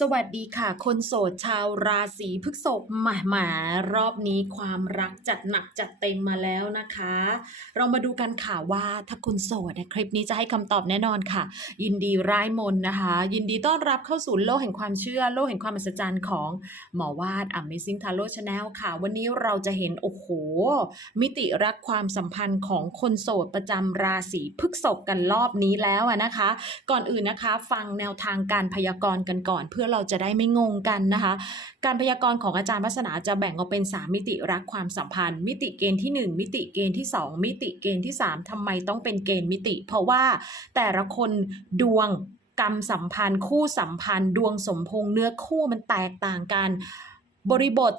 สวัสดีค่ะ คนโสดชาวราศีพฤษภหมาหมารอบนี้ความรักจัดหนักจัดเต็มมาแล้วนะคะ เรามาดูกันค่ะว่าถ้าคุณโสดนะคลิปนี้จะให้คำตอบแน่นอนค่ะ ยินดีร่ายมนนะคะ ยินดีต้อนรับเข้าสู่โลกแห่งความเชื่อ โลกแห่งความมหัศจรรย์ของหมอวาด Amazing Tarot Channel ค่ะ วันนี้เราจะเห็นโอ้โห มิติรักความสัมพันธ์ของคนโสดประจำราศีพฤษภกันรอบนี้แล้วนะคะ ก่อนอื่นนะคะ ฟังแนวทางการพยากรณ์กันก่อนเพื่อเราจะได้ไม่งงกันนะคะ การพยากรณ์ของอาจารย์วัฒนาจะแบ่งออกเป็น 3 มิติรักความสัมพันธ์ มิติเกณฑ์ที่ 1 มิติเกณฑ์ที่ 2 มิติเกณฑ์ที่ 3ทำไมต้องเป็นเกณฑ์มิติ เพราะว่าแต่ละคนดวงกรรมสัมพันธ์ คู่สัมพันธ์ ดวงสมพงษ์เนื้อคู่มันแตกต่างกัน บริบท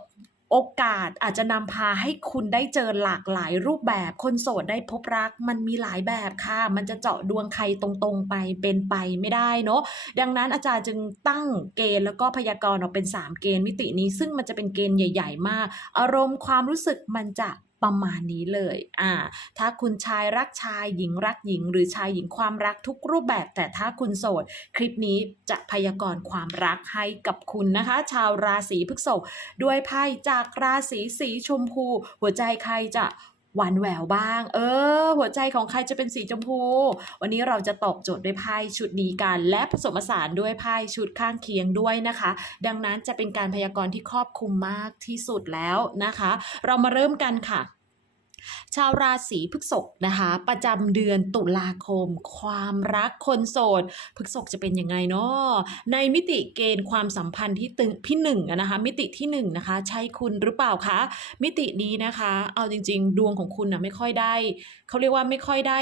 โอกาสอาจจะนำพาให้คุณได้เจอหลากหลายรูปแบบ คนโสดได้พบรัก มันมีหลายแบบค่ะ มันจะเจาะดวงใครตรงๆไปเป็นไปไม่ได้เนาะดังนั้นอาจารย์จึงตั้งเกณฑ์แล้วก็พยากรณ์ออกเป็น 3 เกณฑ์มิตินี้ ซึ่งมันจะเป็นเกณฑ์ใหญ่ ๆ มาก อารมณ์ความรู้สึกมันจะ ประมาณนี้เลยอ่าถ้าคุณชายรักชายหญิงรักหญิง หรือชายหญิงความรักทุกรูปแบบ แต่ถ้าคุณโสด คลิปนี้จะพยากรณ์ความรักให้กับคุณนะคะ ชาวราศีพฤษภด้วยไพ่จากราศีสีชมพู หัวใจใครจะหวานแหววบ้าง เออ หัวใจของใครจะเป็นสีชมพู วันนี้เราจะตอบโจทย์ด้วยไพ่ชุดนี้กัน และผสมผสานด้วยไพ่ชุดข้างเคียงด้วยนะคะ ดังนั้นจะเป็นการพยากรณ์ที่ครอบคลุมมากที่สุดแล้วนะคะ เรามาเริ่มกันค่ะ ชาวราศีพฤษภนะคะ ประจำเดือนตุลาคม ความรักคนโสดพฤษภจะเป็นยังไงเนาะในมิติเกณฑ์ความสัมพันธ์ที่ตึงพี่หนึ่งนะคะมิติที่หนึ่งนะคะใช่คุณหรือเปล่าคะมิตินี้นะคะ เอาจริง ๆ ดวงของคุณนะไม่ค่อยได้เขาเรียกว่าไม่ค่อยได้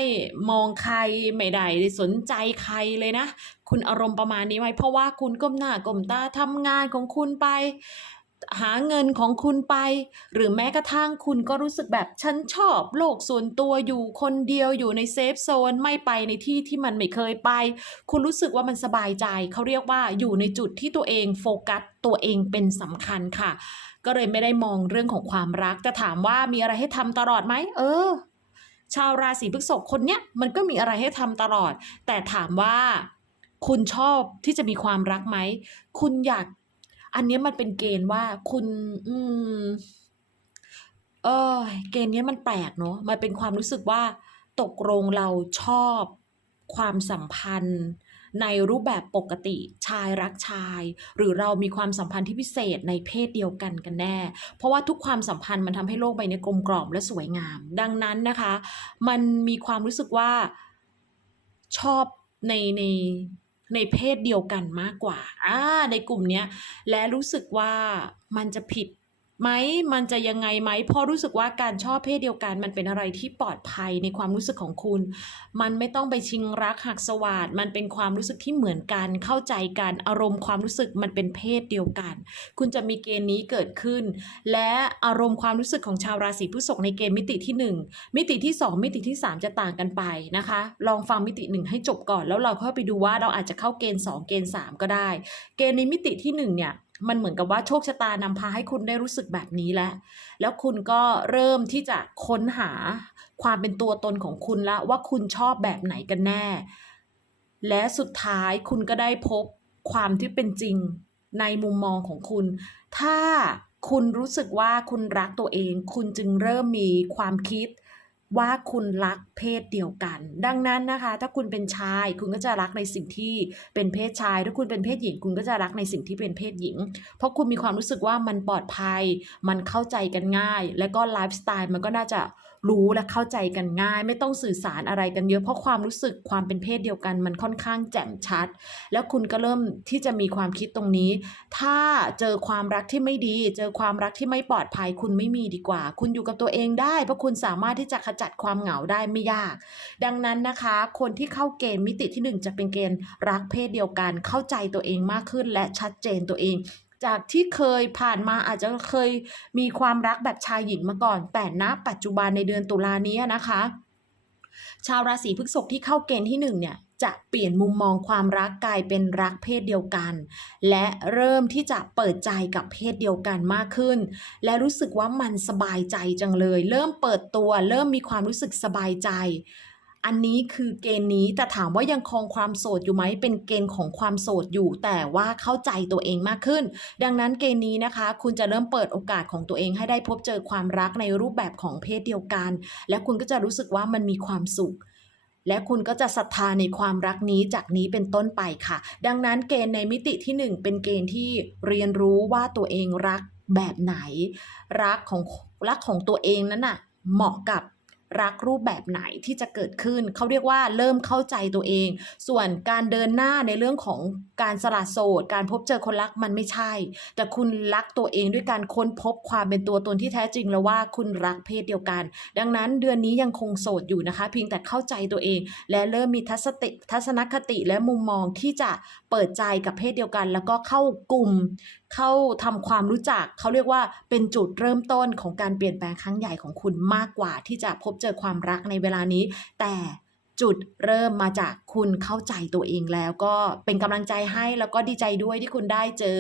มองใครไม่ได้สนใจใครเลยนะ คุณอารมณ์ประมาณนี้ไหมเพราะว่าคุณก้มหน้าก้มตาทำงานของคุณไป หาเงินของคุณไป หรือแม้กระทั่งคุณก็รู้สึกแบบฉันชอบโลกส่วนตัวอยู่คนเดียวอยู่ในเซฟโซนไม่ไปในที่ที่มันไม่เคยไป คุณรู้สึกว่ามันสบายใจ เขาเรียกว่าอยู่ในจุดที่ตัวเองโฟกัสตัวเองเป็นสำคัญค่ะ ก็เลยไม่ได้มองเรื่องของความรักแต่ถามว่ามีอะไรให้ทำตลอดไหมเออ ชาวราศีพฤษภคนเนี้ยมันก็มีอะไรให้ทำตลอด แต่ถามว่าคุณชอบที่จะมีความรักไหม คุณอยาก อันนี้มันเป็นเกณฑ์ว่าคุณ อืม เออเกณฑ์นี้มันแปลกเนอะมันเป็นความรู้สึกว่า ตกลงเราชอบความสัมพันธ์ ในรูปแบบปกติชายรักชาย หรือเรามีความสัมพันธ์ที่พิเศษในเพศเดียวกันกันแน่ เพราะว่าทุกความสัมพันธ์มันทำให้โลกใบนี้กลมกล่อมและสวยงาม ดังนั้นนะคะ มันมีความรู้สึกว่าชอบในใน ในเพศเดียวกันมากกว่าอ่าในกลุ่มเนี้ยและรู้สึกว่ามันจะผิด ไหมมันจะยังไงไหมพราะรู้สึกว่าการชอบเพศเดียวกัน มันเป็นอะไรที่ปลอดภัยในความรู้สึกของคุณ มันไม่ต้องไปชิงรักหักสวาดมันเป็นความรู้สึกที่เหมือนกัน เข้าใจกันอารมณ์ความรู้สึกมันเป็นเพศเดียวกัน คุณจะมีเกณฑ์นี้เกิดขึ้น และอารมณ์ความรู้สึกของชาวราศีพฤษภในเกณฑ์มิติที่ 1 มิติที่ 2 มิติที่ 3 จะต่างกันไปนะคะ ลองฟังมิติ 1 ให้จบก่อน แล้วเราค่อยไปดูว่าเราอาจจะเข้าเกณฑ์ 2 เกณฑ์ 3 ก็ได้ เกณฑ์ในมิติที่1เนี่ย มันเหมือนกับว่าโชคชะตานำพาให้คุณได้รู้สึกแบบนี้แล้ว แล้วคุณก็เริ่มที่จะค้นหาความเป็นตัวตนของคุณแล้วว่าคุณชอบแบบไหนกันแน่ และสุดท้ายคุณก็ได้พบความที่เป็นจริงในมุมมองของคุณ ถ้าคุณรู้สึกว่าคุณรักตัวเอง คุณจึงเริ่มมีความคิด ว่าคุณรักเพศเดียวกัน ดังนั้นนะคะ ถ้าคุณเป็นชายคุณก็จะรักในสิ่งที่เป็นเพศชาย ถ้าคุณเป็นเพศหญิง คุณก็จะรักในสิ่งที่เป็นเพศหญิง เพราะคุณมีความรู้สึกว่ามันปลอดภัย มันเข้าใจกันง่าย และก็ไลฟ์สไตล์มันก็น่าจะ รู้และเข้าใจกันง่าย ไม่ต้องสื่อสารอะไรกันเยอะเพราะความรู้สึกความเป็นเพศเดียวกันมันค่อนข้างแจ่มชัด แล้วคุณก็เริ่มที่จะมีความคิดตรงนี้ ถ้าเจอความรักที่ไม่ดี เจอความรักที่ไม่ปลอดภัยคุณไม่มีดีกว่า คุณอยู่กับตัวเองได้เพราะคุณสามารถที่จะขจัดความเหงาได้ไม่ยาก ดังนั้นนะคะ คนที่เข้าเกณฑ์มิติที่หนึ่งจะเป็นเกณฑ์รักเพศเดียวกัน เข้าใจตัวเองมากขึ้นและชัดเจนตัวเอง จากที่เคยผ่านมาอาจจะเคยมีความรักแบบชายหญิงมาก่อน แต่ณปัจจุบันในเดือนตุลานี้นะคะ ชาวราศีพฤษภที่เข้าเกณฑ์ที่หนึ่งเนี่ยจะเปลี่ยนมุมมองความรักกลายเป็นรักเพศเดียวกัน และเริ่มที่จะเปิดใจกับเพศเดียวกันมากขึ้น และรู้สึกว่ามันสบายใจจังเลย เริ่มเปิดตัว เริ่มมีความรู้สึกสบายใจ อันนี้คือเกณฑ์นี้แต่ถามว่ายังคงความโสดอยู่ไหมเป็นเกณฑ์ของความโสดอยู่ แต่ว่าเข้าใจตัวเองมากขึ้น ดังนั้นเกณฑ์นี้นะคะ คุณจะเริ่มเปิดโอกาสของตัวเองให้ได้พบเจอความรักในรูปแบบของเพศเดียวกัน และคุณก็จะรู้สึกว่ามันมีความสุขและคุณก็จะศรัทธาในความรักนี้จากนี้เป็นต้นไปค่ะ ดังนั้นเกณฑ์ในมิติที่หนึ่งเป็นเกณฑ์ที่เรียนรู้ว่าตัวเองรักแบบไหน รักของรักของตัวเองนั้นน่ะเหมาะกับ รักรูปแบบไหนที่จะเกิดขึ้น เขาเรียกว่าเริ่มเข้าใจตัวเอง ส่วนการเดินหน้าในเรื่องของการสละโสด การพบเจอคนรักมันไม่ใช่ แต่คุณรักตัวเองด้วยการค้นพบความเป็นตัวตนที่แท้จริงแล้วว่าคุณรักเพศเดียวกัน ดังนั้นเดือนนี้ยังคงโสดอยู่นะคะ เพียงแต่เข้าใจตัวเอง และเริ่มมีทัศติทัศนคติและมุมมองที่จะเปิดใจกับเพศเดียวกัน แล้วก็เข้ากลุ่ม เข้าทำความรู้จักเขาเรียกว่าเป็นจุดเริ่มต้นของการเปลี่ยนแปลงครั้งใหญ่ของคุณมากกว่าที่จะพบเจอความรักในเวลานี้ แต่จุดเริ่มมาจากคุณเข้าใจตัวเองแล้วก็เป็นกำลังใจให้แล้วก็ดีใจด้วยที่คุณได้เจอ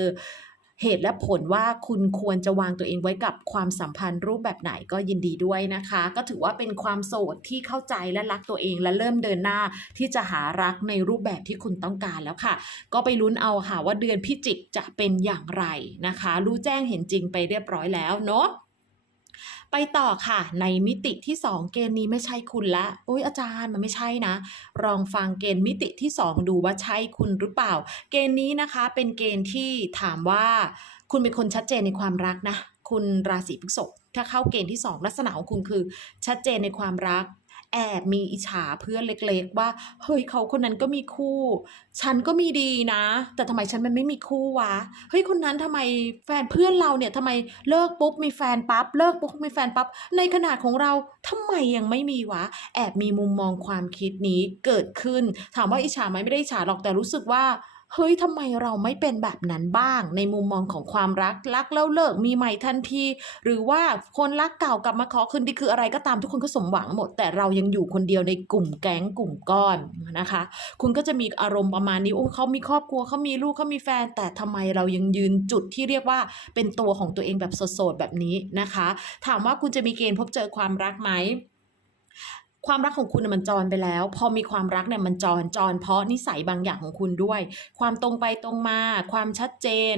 เหตุและผลว่าคุณควรจะวางตัวเองไว้กับความสัมพันธ์รูปแบบไหนก็ยินดีด้วยนะคะ ก็ถือว่าเป็นความโสดที่เข้าใจและรักตัวเองและเริ่มเดินหน้าที่จะหารักในรูปแบบที่คุณต้องการแล้วค่ะ ก็ไปลุ้นเอาค่ะว่าเดือนพิจิกจะเป็นอย่างไรนะคะ รู้แจ้งเห็นจริงไปเรียบร้อยแล้วเนาะ ไปต่อค่ะ ในมิติที่ 2 เกณฑ์นี้ไม่ใช่คุณละอุ้ยอาจารย์มันไม่ใช่นะลองฟังเกณฑ์มิติที่ 2 ดูว่าใช่คุณหรือเปล่า เกณฑ์นี้นะคะเป็นเกณฑ์ที่ถามว่า คุณเป็นคนชัดเจนในความรักนะ คุณราศีพฤษภถ้าเข้าเกณฑ์ที่ 2 ลักษณะของคุณคือ ชัดเจนในความรัก แอบมีอิจฉาเพื่อนเล็กๆ ว่า เฮ้ยเขาคนนั้นก็มีคู่ ฉันก็มีดีนะ แต่ทำไมฉันมันไม่มีคู่วะเฮ้ยคนนั้นทำไมแฟนเพื่อนเราเนี่ยทำไมเลิกปุ๊บมีแฟนปั๊บเลิกปุ๊บมีแฟนปั๊บในขณะของเราทำไมยังไม่มีวะ แอบมีมุมมองความคิดนี้เกิดขึ้น ถามว่าอิจฉาไหมไม่ได้อิจฉาหรอกแต่รู้สึกว่า เฮ้ยทำไมเราไม่เป็นแบบนั้นบ้าง ในมุมมองของความรักรักแล้วเลิกมีใหม่ทันที หรือว่าคนรักเก่ากลับมาขอคืนดีคืออะไรก็ตามทุกคนก็สมหวังหมด แต่เรายังอยู่คนเดียวในกลุ่มแก๊งกลุ่มก้อนนะคะ คุณก็จะมีอารมณ์ประมาณนี้โอ้เขามีครอบครัวเขามีลูกเขามีแฟน แต่ทำไมเรายังยืนจุดที่เรียกว่าเป็นตัวของตัวเองแบบโสดๆแบบนี้นะคะ ถามว่าคุณจะมีเกณฑ์พบเจอความรักไหม ความรักของคุณมันจรไปแล้ว พอมีความรักเนี่ยมันจรจรเพราะนิสัยบางอย่างของคุณด้วย ความตรงไปตรงมา ความชัดเจน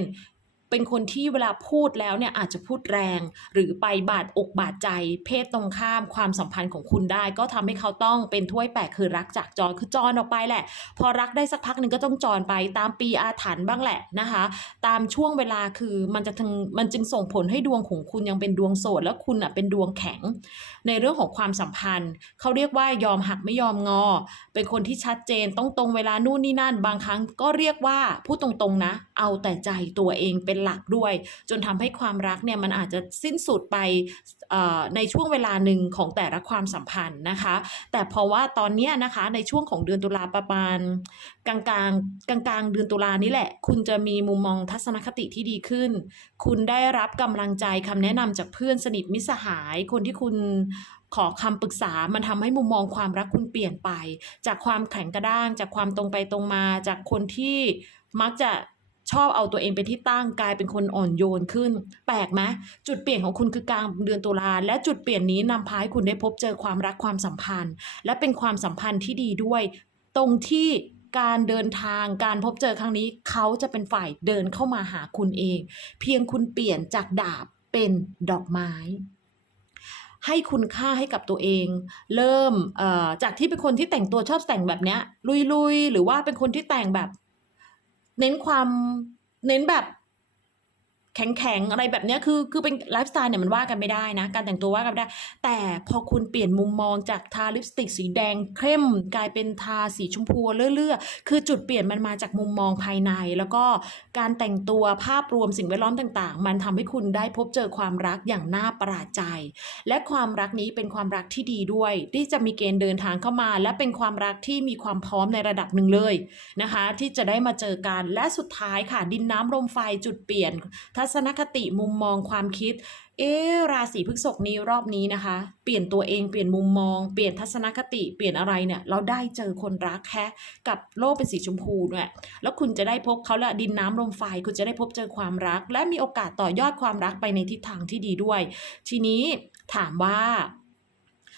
เป็นคนที่เวลาพูดแล้วเนี่ยอาจจะพูดแรง หรือไปบาดอกบาดใจ เพศตรงข้ามความสัมพันธ์ของคุณได้ ก็ทำให้เขาต้องเป็นถ้วยแปกคือรักจากจรคือจรออกไปแหละ พอรักได้สักพักหนึ่งก็ต้องจรไปตามปีอาถรรพ์บ้างแหละนะคะ ตามช่วงเวลาคือมันจะถึงมันจึงส่งผลให้ดวงของคุณยังเป็นดวงโสดแล้วคุณอะเป็นดวงแข็ง ในเรื่องของความสัมพันธ์ เขาเรียกว่ายอมหักไม่ยอมงอ เป็นคนที่ชัดเจนต้องตรงเวลานู่นนี่นั่น บางครั้งก็เรียกว่าพูดตรงๆนะ เอาแต่ใจตัวเองเป็นหลักด้วย จนทำให้ความรักเนี่ยมันอาจจะสิ้นสุดไปในช่วงเวลาหนึ่งของแต่ละความสัมพันธ์นะคะ แต่เพราะว่าตอนนี้นะคะในช่วงของเดือนตุลาประมาณกลางๆกลางกลางเดือนตุลานี่แหละ คุณจะมีมุมมองทัศนคติที่ดีขึ้น คุณได้รับกำลังใจคำแนะนำจากเพื่อนสนิทมิสหาย คนที่คุณขอคำปรึกษา มันทำให้มุมมองความรักคุณเปลี่ยนไป จากความแข็งกระด้าง จากความตรงไปตรงมา จากคนที่มักจะ ชอบเอาตัวเองเป็นที่ตั้งกลายเป็นคนอ่อนโยนขึ้น แปลกไหมจุดเปลี่ยนของคุณคือกลางเดือนตุลาและจุดเปลี่ยนนี้นำพาให้คุณได้พบเจอความรักความสัมพันธ์ และเป็นความสัมพันธ์ที่ดีด้วย ตรงที่การเดินทางการพบเจอครั้งนี้เขาจะเป็นฝ่ายเดินเข้ามาหาคุณเอง เพียงคุณเปลี่ยนจากดาบเป็นดอกไม้ให้คุณค่าให้กับตัวเอง เริ่มเอ่อจากที่เป็นคนที่แต่งตัวชอบแต่งแบบเนี้ยลุยๆ หรือว่าเป็นคนที่แต่งแบบ เน้นความเน้นแบบ แข็งๆอะไรแบบเนี้ยคือคือเป็นไลฟ์สไตล์เนี่ยมันว่ากันไม่ได้นะการแต่งตัวว่ากันไม่ได้ แต่พอคุณเปลี่ยนมุมมองจากทาลิปสติกสีแดงเข้ม กลายเป็นทาสีชมพูเลื่อๆคือจุดเปลี่ยนมันมาจากมุมมองภายใน แล้วก็การแต่งตัวภาพรวมสิ่งแวดล้อมต่างๆ มันทำให้คุณได้พบเจอความรักอย่างน่าประหลาดใจ และความรักนี้เป็นความรักที่ดีด้วย ที่จะมีเกณฑ์เดินทางเข้ามา และเป็นความรักที่มีความพร้อมในระดับหนึ่งเลยนะคะ ที่จะได้มาเจอกันและสุดท้ายค่ะดินน้ำลมไฟจุดเปลี่ยนทัศนคติมุมมองความคิด เอะราศีพฤษภนี้รอบนี้นะคะ เปลี่ยนตัวเองเปลี่ยนมุมมอง เปลี่ยนทัศนคติเปลี่ยนอะไรเนี่ยเราได้เจอคนรักแค่กับโลกเป็นสีชมพูเนี่ยแล้วคุณจะได้พบเขาและดินน้ำลมไฟคุณจะได้พบเจอความรัก และมีโอกาสต่อยอดความรักไปในทิศทางที่ดีด้วย ทีนี้ถามว่า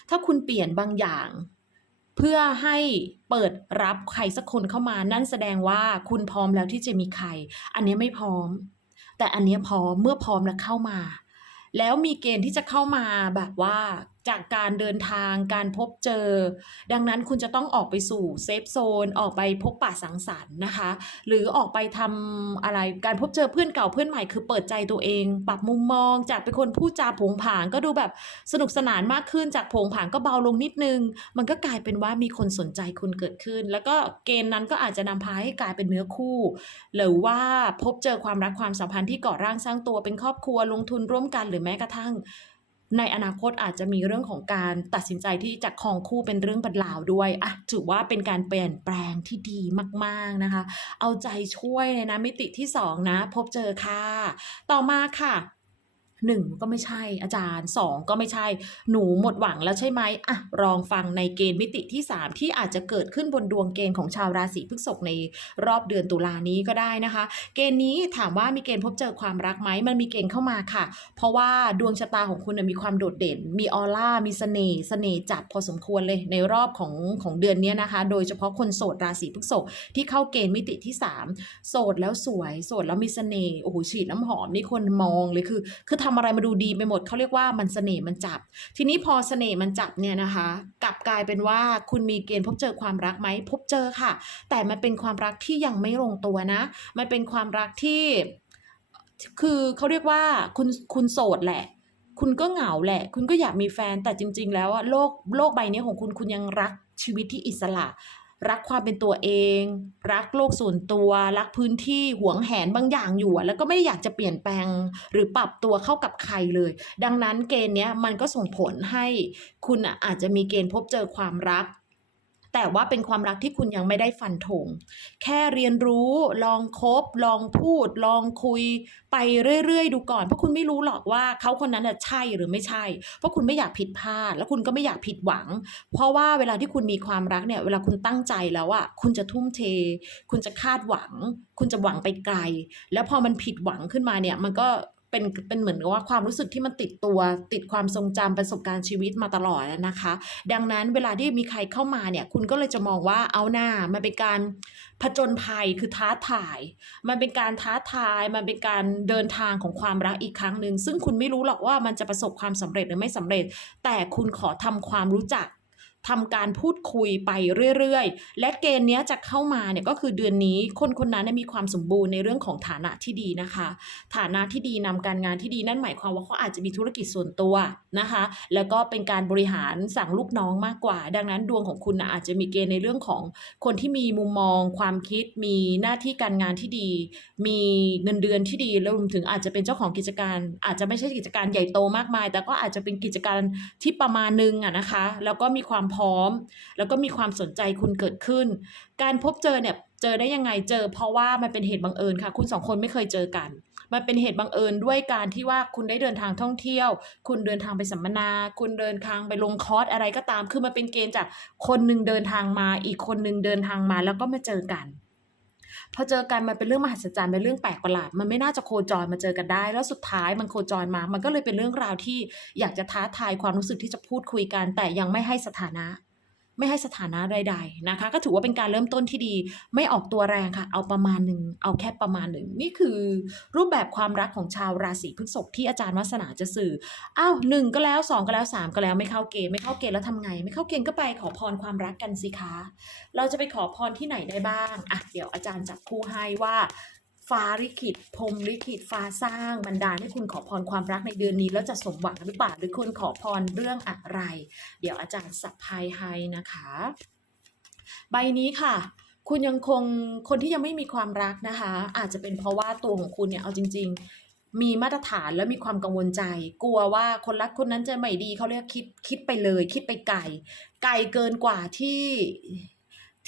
ถ้าคุณเปลี่ยนบางอย่างเพื่อให้เปิดรับใครสักคนเข้ามานั่นแสดงว่าคุณพร้อมแล้วที่จะมีใคร อันนี้ไม่พร้อม แต่อันนี้พอเมื่อพร้อมแล้วเข้ามา แล้วมีเกณฑ์ที่จะเข้ามาแบบว่าจากการเดินทางการพบเจอ ดังนั้นคุณจะต้องออกไปสู่เซฟโซนออกไปพบปะสังสรรค์นะคะ หรือออกไปทำอะไรการพบเจอเพื่อนเก่าเพื่อนใหม่คือเปิดใจตัวเอง ปรับมุมมอง จากเป็นคนพูดจาผงผางก็ดูแบบสนุกสนานมากขึ้นจากผงผางก็เบาลงนิดนึง มันก็กลายเป็นว่ามีคนสนใจคุณเกิดขึ้น แล้วก็เกณฑ์นั้นก็อาจจะนำพาให้กลายเป็นเนื้อคู่ หรือว่าพบเจอความรักความสัมพันธ์ที่ก่อร่างสร้างตัวเป็นครอบครัวลงทุนร่วมกันหรือแม้กระทั่ง ในอนาคตอาจจะมีเรื่องของการตัดสินใจที่จะครองคู่เป็นเรื่องบรรลาวด้วยอะถือว่าเป็นการเปลี่ยนแปลงที่ดีมากๆนะคะ เอาใจช่วยเลยนะมิติที่สองนะ พบเจอค่ะ ต่อมาค่ะ หนึ่งก็ไม่ใช่อาจารย์สองก็ไม่ใช่ หนูหมดหวังแล้วใช่ไหมอะลองฟังในเกณฑ์มิติที่ 3 ที่อาจจะเกิดขึ้นบนดวงเกณฑ์ของชาวราศีพฤษภในรอบเดือนตุลานี้ก็ได้นะคะ เกณฑ์นี้ถามว่ามีเกณฑ์พบเจอความรักไหมมันมีเกณฑ์เข้ามาค่ะ เพราะว่าดวงชะตาของคุณมีความโดดเด่น มีออร่ามีเสน่ห์เสน่ห์จับพอสมควรเลยในรอบของของเดือนนี้นะคะ โดยเฉพาะคนโสดราศีพฤษภที่เข้าเกณฑ์มิติที่ 3 โสดแล้วสวยโสดแล้วมีเสน่ห์โอ้โหฉีดน้ำหอมนี่คนมองเลยคือคือททำอะไรมาดูดีไปหมดเขาเรียกว่ามันเสน่ห์มันจับ ทีนี้พอเสน่ห์มันจับเนี่ยนะคะ กลับกลายเป็นว่าคุณมีเกณฑ์พบเจอความรักไหมพบเจอค่ะ แต่มันเป็นความรักที่ยังไม่ลงตัวนะ มันเป็นความรักที่ คือเขาเรียกว่าคุณคุณโสดแหละคุณก็เหงาแหละ คุณก็อยากมีแฟนแต่จริง ๆ แล้วอะโลกโลกใบนี้ของคุณคุณยังรักชีวิตที่อิสระ รักความเป็นตัวเอง รักโลกส่วนตัว รักพื้นที่หวงแหนบางอย่างอยู่ แล้วก็ไม่ได้อยากจะเปลี่ยนแปลง หรือปรับตัวเข้ากับใครเลย ดังนั้นเกณฑ์เนี้ยมันก็ส่งผลให้คุณอาจจะมีเกณฑ์พบเจอความรัก แต่ว่าเป็นความรักที่คุณยังไม่ได้ฟันธงแค่เรียนรู้ลองคบ ลองพูด ลองคุยไปเรื่อยๆ ดูก่อน เพราะคุณไม่รู้หรอกว่าเขาคนนั้นน่ะใช่หรือไม่ใช่ เพราะคุณไม่อยากผิดพลาด แล้วคุณก็ไม่อยากผิดหวัง เพราะว่าเวลาที่คุณมีความรักเนี่ยเวลาคุณตั้งใจแล้วอะคุณจะทุ่มเท คุณจะคาดหวัง คุณจะหวังไปไกล แล้วพอมันผิดหวังขึ้นมาเนี่ยมันก็ เป็นเป็นเหมือนกับว่าความรู้สึกที่มันติดตัวติดความทรงจำประสบการณ์ชีวิตมาตลอดนะคะ ดังนั้นเวลาที่มีใครเข้ามาเนี่ย คุณก็เลยจะมองว่าเอาหน้ามันเป็นการผจญภัยคือท้าทาย มันเป็นการท้าทาย มันเป็นการเดินทางของความรักอีกครั้งหนึ่งซึ่งคุณไม่รู้หรอกว่ามันจะประสบความสำเร็จหรือไม่สำเร็จ แต่คุณขอทำความรู้จัก ทำการพูดคุยไปเรื่อยๆ และเกณฑ์เนี้ยจะเข้ามาเนี่ยก็คือเดือนนี้คนคนนั้นมีความสมบูรณ์ในเรื่องของฐานะที่ดีนะคะ ฐานะที่ดีนำการงานที่ดีนั่นหมายความว่าเขาอาจจะมีธุรกิจส่วนตัวนะคะ แล้วก็เป็นการบริหารสั่งลูกน้องมากกว่า ดังนั้นดวงของคุณนะอาจจะมีเกณฑ์ในเรื่องของคนที่มีมุมมอง ความคิด มีหน้าที่การงานที่ดี มีเงินเดือนที่ดีแล้วรวมถึงอาจจะเป็นเจ้าของกิจการ อาจจะไม่ใช่กิจการใหญ่โตมากมาย แต่ก็อาจจะเป็นกิจการที่ประมาณนึงอะนะคะ แล้วก็มีความพร้อม แล้วก็มีความสนใจคุณเกิดขึ้น การพบเจอเนี่ยเจอได้ยังไงเจอ เพราะว่ามันเป็นเหตุบังเอิญค่ะ คุณสองคนไม่เคยเจอกัน มันเป็นเหตุบังเอิญด้วยการที่ว่าคุณได้เดินทางท่องเที่ยว คุณเดินทางไปสัมมนา คุณเดินทางไปลงคอร์สอะไรก็ตาม คือมันเป็นเกณฑ์จากคนหนึ่งเดินทางมา อีกคนหนึ่งเดินทางมาแล้วก็มาเจอกัน พอเจอกันมันเป็นเรื่องมหัศจรรย์เป็นเรื่องแปลกประหลาดมันไม่น่าจะโคจรมาเจอกันได้ แล้วสุดท้ายมันโคจรมา มันก็เลยเป็นเรื่องราวที่อยากจะท้าทายความรู้สึกที่จะพูดคุยกัน แต่ยังไม่ให้สถานะ ไม่ให้สถานะใดๆนะคะ ก็ถือว่าเป็นการเริ่มต้นที่ดี ไม่ออกตัวแรงค่ะ เอาประมาณหนึ่งเอาแค่ประมาณหนึ่งนี่คือรูปแบบความรักของชาวราศีพฤษภที่อาจารย์วัฒนาจะสื่ออ้าวหนึ่งก็แล้วสองก็แล้วสามก็แล้วไม่เข้าเกณฑ์ไม่เข้าเกณฑ์แล้วทำไง ไม่เข้าเกณฑ์ก็ไปขอพรความรักกันสิคะเราจะไปขอพรที่ไหนได้บ้างอะเดี๋ยวอาจารย์จับคู่ให้ว่า ฟ้าลิขิตพรมลิขิตฟ้าสร้างบันดาให้คุณขอพรความรักในเดือนนี้แล้วจะสมหวังหรือเปล่าหรือคุณขอพรเรื่องอะไร เดี๋ยวอาจารย์สับไพ่ให้นะคะ ใบนี้ค่ะคุณยังคงคนที่ยังไม่มีความรักนะคะ อาจจะเป็นเพราะว่าตัวของคุณเนี่ยเอาจริง ๆ มีมาตรฐานและมีความกังวลใจ กลัวว่าคนรักคนนั้นจะไม่ดีเขาเรียกคิดคิดไปเลย คิดไปไกลไกลเกินกว่าที่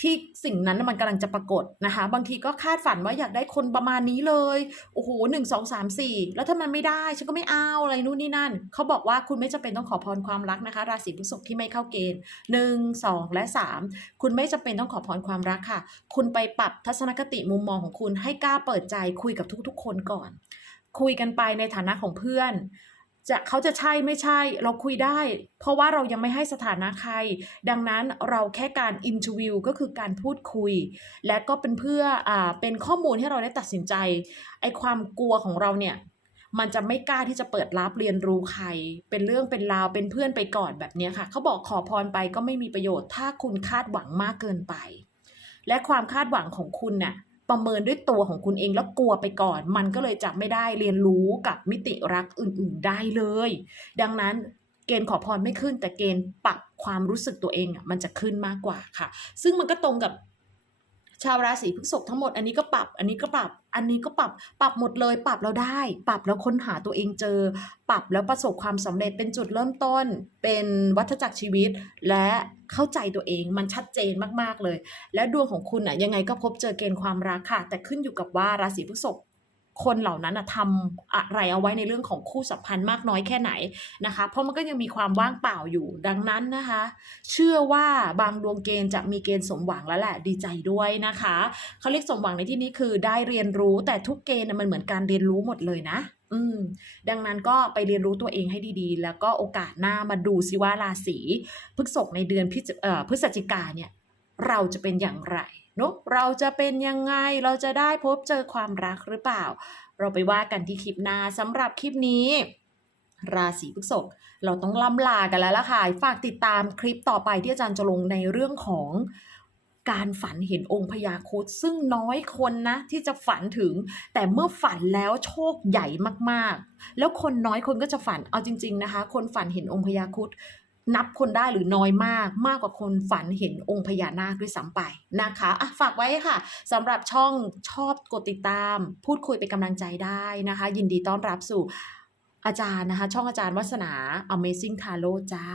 ที่สิ่งนั้นมันกำลังจะปรากฏนะคะ บางทีก็คาดฝันว่าอยากได้คนประมาณนี้เลย โอ้โหหนึ่งสองสามสี่แล้วถ้ามันไม่ได้ ฉันก็ไม่เอาอะไรนู่นนี่นั่น เขาบอกว่าคุณไม่จำเป็นต้องขอพรความรักนะคะ ราศีพฤษภที่ไม่เข้าเกณฑ์หนึ่งสองและสามคุณไม่จำเป็นต้องขอพรความรักค่ะ คุณไปปรับทัศนคติมุมมองของคุณให้กล้าเปิดใจคุยกับทุกๆ คนก่อน คุยกันไปในฐานะของเพื่อน จะเขาจะใช่ไม่ใช่เราคุยได้ เพราะว่าเรายังไม่ให้สถานะใคร ดังนั้นเราแค่การอินทวิวก็คือการพูดคุย และก็เป็นเพื่ออ่าเป็นข้อมูลให้เราได้ตัดสินใจไอความกลัวของเราเนี่ยมันจะไม่กล้าที่จะเปิดรับเรียนรู้ใคร เป็นเรื่องเป็นราวเป็นเพื่อนไปก่อนแบบนี้ค่ะ เขาบอกขอพรไปก็ไม่มีประโยชน์ ถ้าคุณคาดหวังมากเกินไป และความคาดหวังของคุณน่ะ ประเมินด้วยตัวของคุณเองแล้วกลัวไปก่อน มันก็เลยจะไม่ได้เรียนรู้กับมิติรักอื่น ๆได้เลย ดังนั้นเกณฑ์ขอพรไม่ขึ้น แต่เกณฑ์ปรับความรู้สึกตัวเองอะมันจะขึ้นมากกว่าค่ะ ซึ่งมันก็ตรงกับ ชาวราศีพฤษภทั้งหมด อันนี้ก็ปรับ อันนี้ก็ปรับ อันนี้ก็ปรับ ปรับหมดเลย ปรับแล้วได้ ปรับแล้วค้นหาตัวเองเจอ ปรับแล้วประสบความสำเร็จเป็นจุดเริ่มต้น เป็นวัฏจักรชีวิต และเข้าใจตัวเองมันชัดเจนมากๆเลย และดวงของคุณอะยังไงก็พบเจอเกณฑ์ความรักค่ะ แต่ขึ้นอยู่กับว่าราศีพฤษภ คนเหล่านั้นน่ะทำอะไรเอาไว้ในเรื่องของคู่สัมพันธ์มากน้อยแค่ไหนนะคะ เพราะมันก็ยังมีความว่างเปล่าอยู่ดังนั้นนะคะ เชื่อว่าบางดวงเกณฑ์จะมีเกณฑ์สมหวังแล้วแหละดีใจด้วยนะคะเขาเรียกสมหวังในที่นี้คือได้เรียนรู้แต่ทุกเกณฑ์มันเหมือนการเรียนรู้หมดเลยนะอืมดังนั้นก็ไปเรียนรู้ตัวเองให้ดีๆ แล้วก็โอกาสหน้ามาดูซิว่าราศีพฤษภในเดือนพฤศเอ่อพฤศจิกาเนี่ย เราจะเป็นอย่างไร เนอะเราจะเป็นยังไงเราจะได้พบเจอความรักหรือเปล่า เราไปว่ากันที่คลิปหน้าสำหรับคลิปนี้ ราศีพฤษภเราต้องล่ำลากันแล้วล่ะค่ะฝากติดตามคลิปต่อไปที่อาจารย์จะลงในเรื่องของการฝันเห็นองค์พญาครุดซึ่งน้อยคนนะที่จะฝันถึง แต่เมื่อฝันแล้วโชคใหญ่มากๆ แล้วคนน้อยคนก็จะฝันเอาจริง ๆนะคะ คนฝันเห็นองค์พญาครุด นับคนได้หรือน้อยมาก มากกว่าคนฝันเห็นองค์พญานาคด้วยซ้ำไปนะคะอะฝากไว้ค่ะสำหรับช่องชอบกดติดตาม พูดคุยเป็นกำลังใจได้นะคะ ยินดีต้อนรับสู่อาจารย์นะคะ ช่องอาจารย์วัฒนา Amazing Tarot จ้า